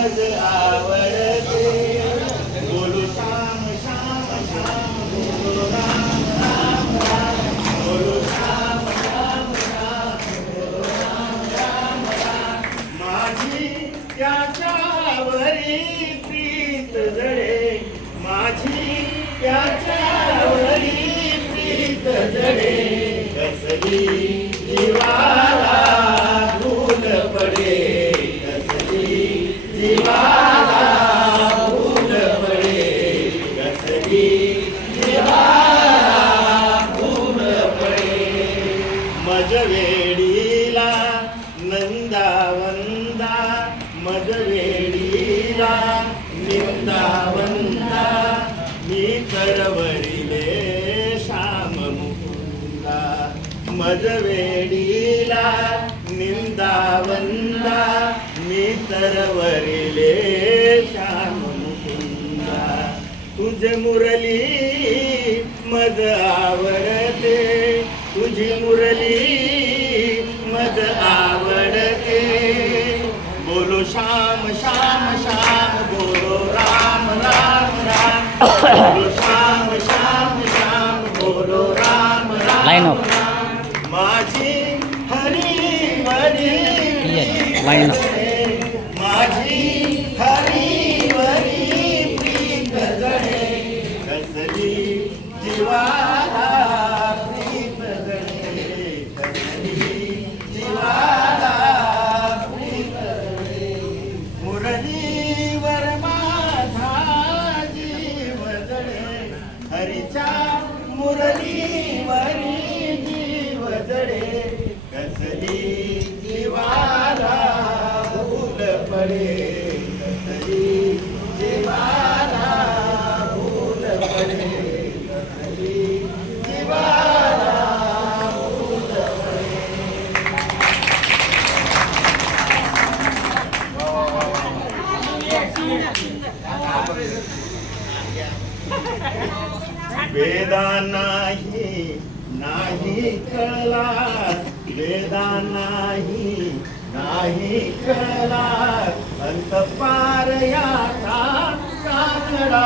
मज आवडते बोलू श्याम श्याम श्याम बोलो राम राम राम बोलू श्याम श्याम श्याम बोलो राम राम राम माझी त्याच्यावरी प्रीत जडे माझी त्याच्यावरी प्रीत जडे कसली जीवाला धूल पडे कसली जीवाला धूल पडे कसली जीवाला धूल पडे मजवेडीला नंदावंदा मजवेडीला निंदावंदा मी करवरिले श्याम मुकुंदा मजवेडीला निंदावंदा मी तरवरिले श्याम मुकुंदा तुझे मुरली मज आवडते तुझी मुरली मज आवडते बोलो श्याम श्याम श्याम बोलो राम राम राम बोलो श्याम श्याम श्याम बोलो राम राम राम माझी हरिवरी लाईन माझी हरिवरी प्रीत जडे कसली जीवाला प्रीत जडे कसली जीवाला प्रीत जडे मुरलीवर माझा जीव जडे हरीच्या मुरलीवरी जीव जडे कसली जीवाला भूल पडे कसली जीवाला भूल पडे कसली जीवाला भूल पडे वेदा नाही कळला वेदा नाही कळला अंतपार याचा कानडा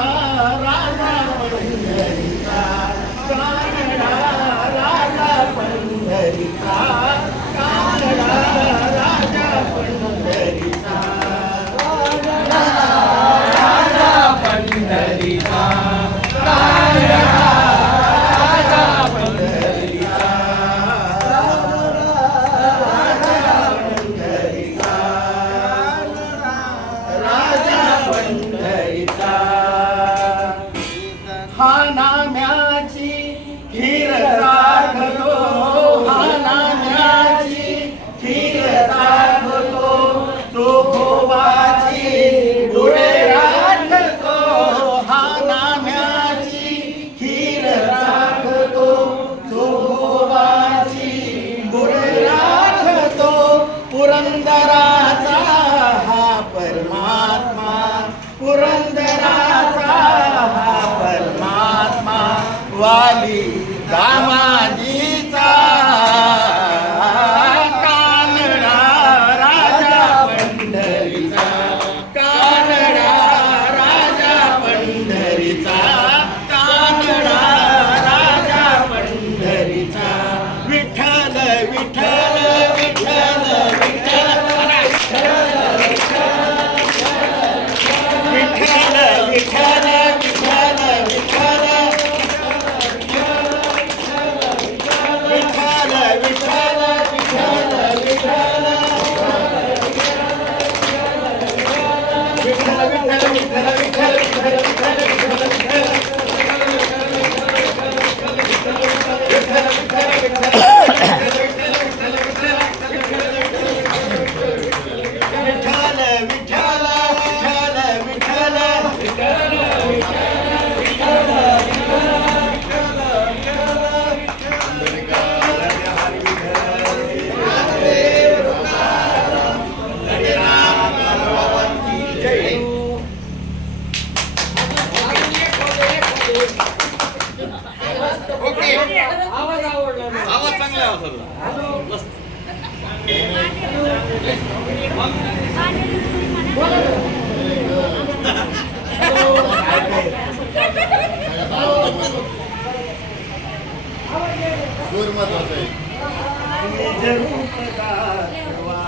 राजा पंढरीचा कानडा राजा पंढरीचा कानडा राजा पंढरीचा राजा पंढरीचा कानडा हा नाम्याची खीर दाखतो हा नाम्याची खीर दाखतो तो गोवाची डोळे राखतो हा नाम्याची खीर दाखतो तो गोवाची डोळे राखतो पुरंदराचा हा परमात्मा पुरंदराचा हा परमात्मा वाली दामाजीचा कानडा राजा पंढरीचा कानडा राजा पंढरीचा कानडा राजा पंढरीचा विठ्ठल विठ्ठल विठ्ठल विठ्ठल विठ्ठल विठ्ठल विठ्ठल आवाज चांगला आहे सर. जोर महत्वाचा आहे. निज रूप दाखवा